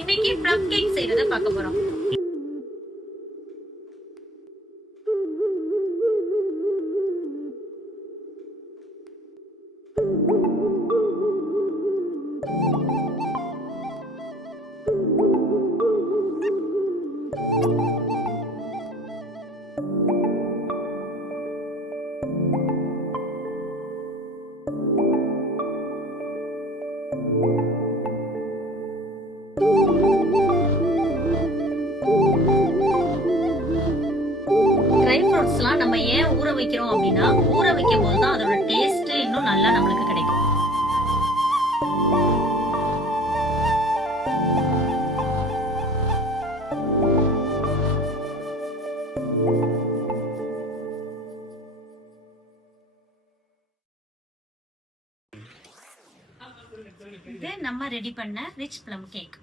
இன்னைக்கு plum cake செய்யறத பார்க்க போறோம். ட்ரை ஃப்ரூட்ஸ்லாம் நம்ம ஏன் ஊற வைக்கிறோம் அப்படின்னா, ஊற வைக்கும் போது தான் அதோட டேஸ்ட் இன்னும் நல்லா நம்மளுக்கு கிடைக்கும். இது நம்ம ரெடி பண்ண ரிச் ப்ளம் கேக்.